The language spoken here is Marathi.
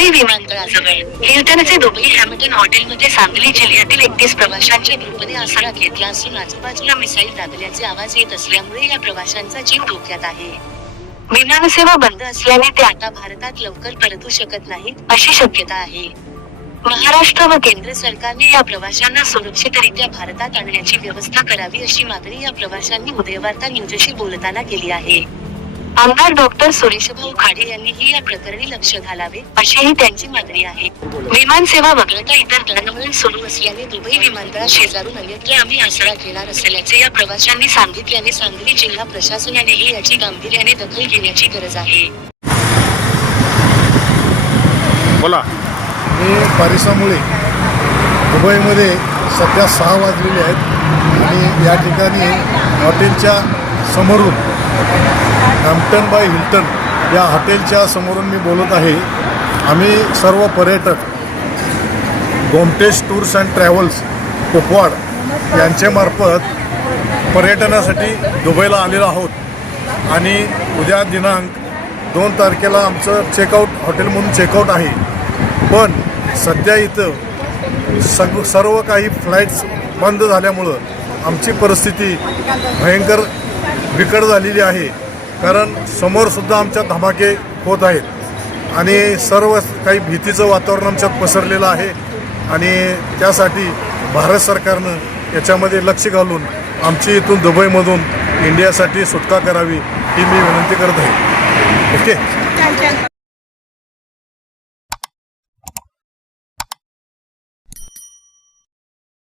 दुबई विमानतळाजवळ हिल्टनचे दुबई हॅम्प्टन हॉटेलमध्ये सांगली जिल्ह्यातील 31 प्रवाशांच्या ग्रुपने आसरा घेतला असून आजूबाजूला मिसाईल दाबल्याचे आवाज येत असल्यामुळे या प्रवाशांचा जीव धोक्यात आहे. विमानसेवा बंद असल्याने ते आता भारतात लवकर परतू शकत नाहीत अशी शक्यता आहे. महाराष्ट्र व केंद्र सरकारने या प्रवाशांना सुरक्षितरित्या भारतात आणण्याची व्यवस्था करावी अशी मागणी या प्रवाशांनी उदयवार्ता न्यूजशी बोलताना केली आहे. आमदार डॉ. सुरेशभाऊ खाडे यांनीही या प्रकरणी लक्ष घालावे अशीही त्यांची मागणी आहे. विमानसेवा वगळता इतर दळणवळण सुरू असल्याने दुबई विमानतळा शेजारून अन्यत्र आम्ही आसरा घेणार असल्याचे या प्रवाशांनी सांगितल्याने सांगली जिल्हा प्रशासनानेही याची गांभीर्याने दखल घेण्याची गरज आहे. बोला. मी पारिसामुळे दुबईमध्ये सध्या 6 वाजलेले आहेत आणि या ठिकाणी हॉटेलच्या समोरून हॅम्प्टन बाय हिल्टन या हॉटेलच्या समोरून मी बोलत आहे. आम्ही सर्व पर्यटक गोमटेश टूर्स अँड ट्रॅव्हल्स कोकवाड यांच्यामार्फत पर्यटनासाठी दुबईला आलेलो आहोत आणि उद्या दिनांक 2 तारखेला आमचं चेकआउट हॉटेलमधून चेकआउट आहे. पण सध्या इथं सर्व काही फ्लाईट्स बंद झाल्यामुळं आमची परिस्थिती भयंकर बिकट झालेली आहे. कारण समोरसुद्धा आमच्यात धमाके होत आहेत आणि सर्व काही भीतीचं वातावरण आमच्यात पसरलेलं आहे आणि त्यासाठी भारत सरकारनं याच्यामध्ये लक्ष घालून आमची इथून दुबईमधून इंडियासाठी सुटका करावी ही मी विनंती करत आहे. ओके.